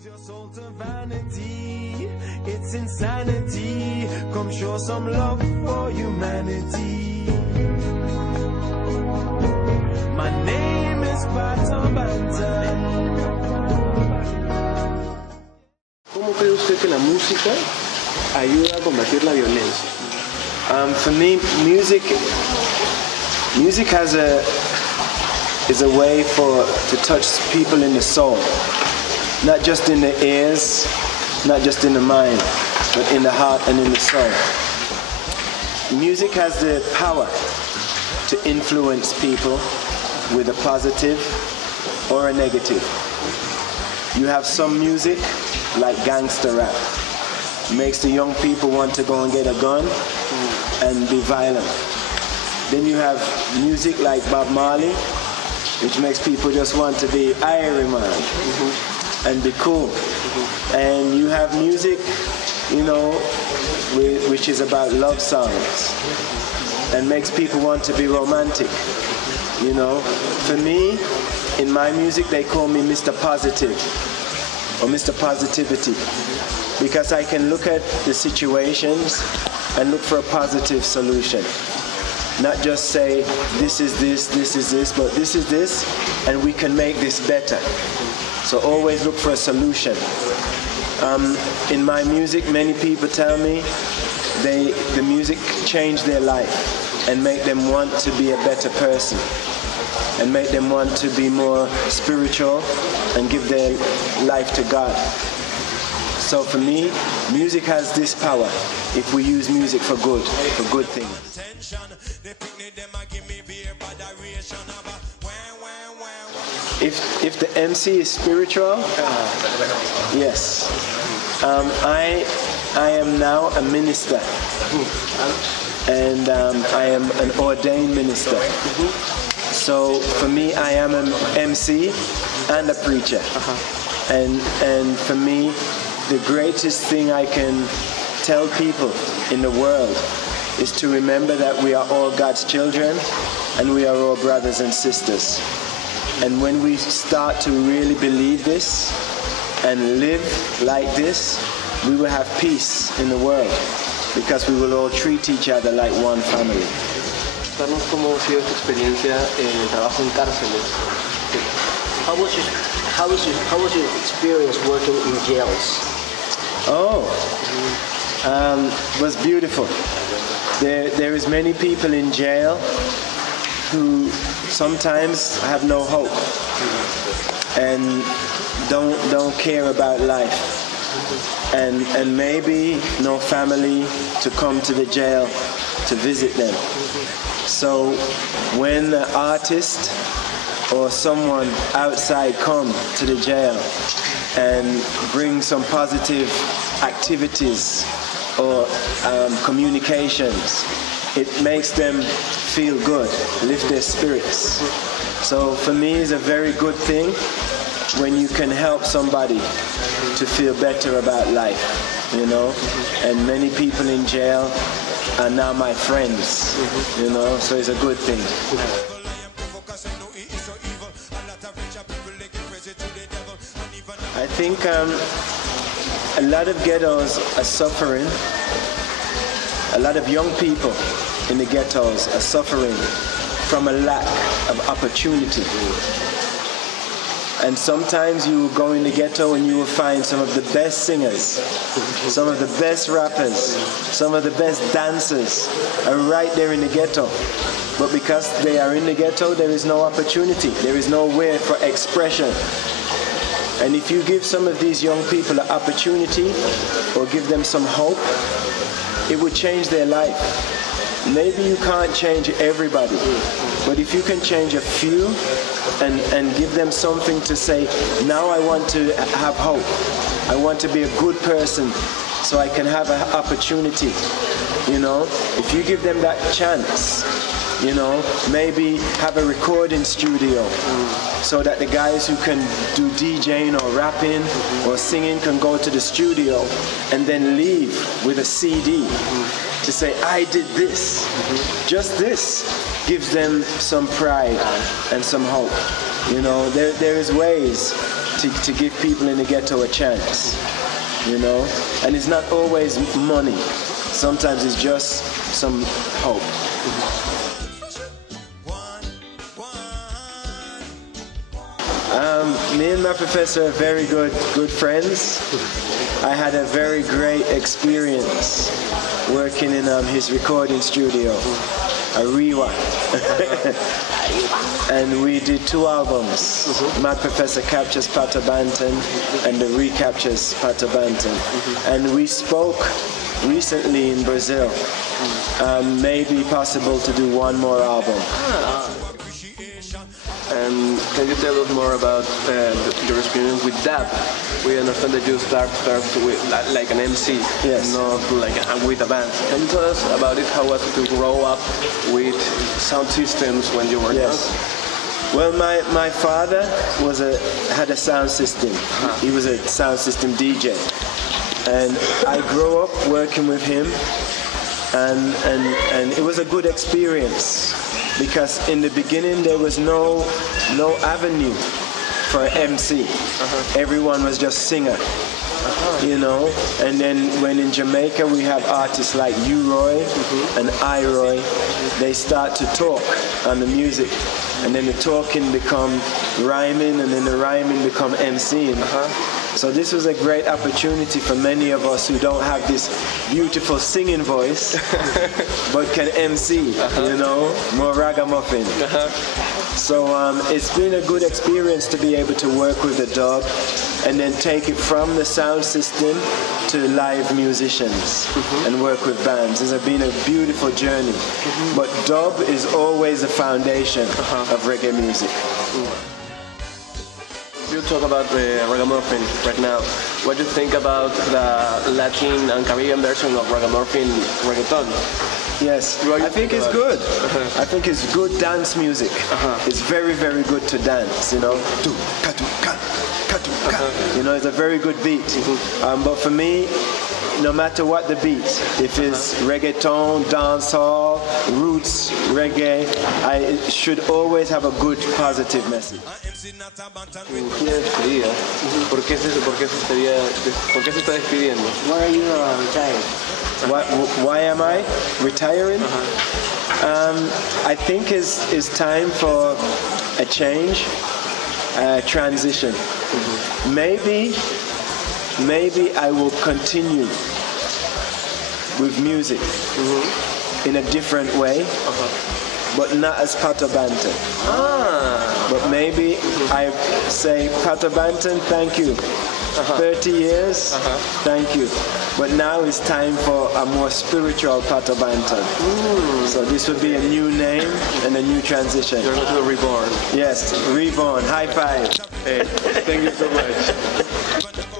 Lose your soul to vanity, it's insanity. Come show some love for humanity. My name is Pato Banton. ¿Cómo cree usted que la música ayuda a combatir la violencia? For me, music is a way to touch people in the soul, not just in the ears, not just in the mind, but in the heart and in the soul. Music has the power to influence people with a positive or a negative. You have some music like gangster rap, makes the young people want to go and get a gun and be violent. Then you have music like Bob Marley, which makes people just want to be Iron Man and be cool. And you have music, you know, which is about love songs and makes people want to be romantic. You know, for me, in my music, they call me Mr. Positive or Mr. Positivity, because I can look at the situations and look for a positive solution. Not just say, this is this, but this is this, and we can make this better. So always look for a solution. In my music, many people tell me the music changed their life and make them want to be a better person and make them want to be more spiritual and give their life to God. So for me, music has this power if we use music for good things. If the MC is spiritual, yes. I am now a minister, and I am an ordained minister. So for me, I am an MC and a preacher. And for me, the greatest thing I can tell people in the world is to remember that we are all God's children and we are all brothers and sisters. And when we start to really believe this and live like this, we will have peace in the world because we will all treat each other like one family. Contarnos cómo ha sido tu experiencia en el trabajo en cárceles. How was your experience working in jails? Oh, was beautiful. There is many people in jail who sometimes have no hope and don't care about life, and maybe no family to come to the jail to visit them. So when an artist or someone outside come to the jail and bring some positive activities or communications, it makes them feel good, lift their spirits. So for me, it's a very good thing when you can help somebody to feel better about life, you know. And many people in jail are now my friends, you know, so it's a good thing. I think a lot of ghettos are suffering. A lot of young people in the ghettos are suffering from a lack of opportunity. And sometimes you will go in the ghetto and you will find some of the best singers, some of the best rappers, some of the best dancers are right there in the ghetto. But because they are in the ghetto, there is no opportunity. There is nowhere for expression. And if you give some of these young people an opportunity or give them some hope, it would change their life. Maybe you can't change everybody, but if you can change a few and give them something to say, now I want to have hope. I want to be a good person so I can have an opportunity. You know, if you give them that chance, you know, maybe have a recording studio so that the guys who can do DJing or rapping or singing can go to the studio and then leave with a CD to say, I did this. Just this gives them some pride and some hope. You know, there is ways to give people in the ghetto a chance, you know. And it's not always money. Sometimes it's just some hope. Me and my professor are very good friends. I had a very great experience working in his recording studio, Ariwa. And we did 2 albums. My professor captures Pato Banton and the recaptures Pato Banton. And we spoke recently in Brazil. Maybe possible to do 1 more album. And can you tell us more about your experience with dub? We understand that you start with like an MC, yes, not like with a band. Can you tell us about it? How was it to grow up with sound systems when you were young? Well, my father had a sound system. He was a sound system DJ, and I grew up working with him, and it was a good experience. Because in the beginning there was no avenue for MC. Everyone was just singer, you know. And then when in Jamaica we have artists like U-Roy and I-Roy, they start to talk on the music. And then the talking become rhyming, and then the rhyming become MCing. So this was a great opportunity for many of us who don't have this beautiful singing voice, but can MC, you know, more ragamuffin. So it's been a good experience to be able to work with the dub and then take it from the sound system to live musicians and work with bands. It's been a beautiful journey. But dub is always the foundation of reggae music. You talk about ragamuffin right now. What do you think about the Latin and Caribbean version of ragamuffin reggaeton? Yes, I think it's good. I think it's good dance music. It's very, very good to dance, you know. You know, it's a very good beat. But for me, no matter what the beat, if it's reggaeton, dancehall, roots, reggae, it should always have a good, positive message. ¿Por qué se está despidiendo? Why are you retired? Why am I retiring? I think it's time for a change, a transition. Maybe I will continue with music in a different way, but not as Pato Banton. But maybe I say, Pato Banton, thank you. 30 years, thank you. But now it's time for a more spiritual Pato Banton. So this would be a new name and a new transition. You're going to be reborn. Yes, reborn. High five. Hey, thank you so much.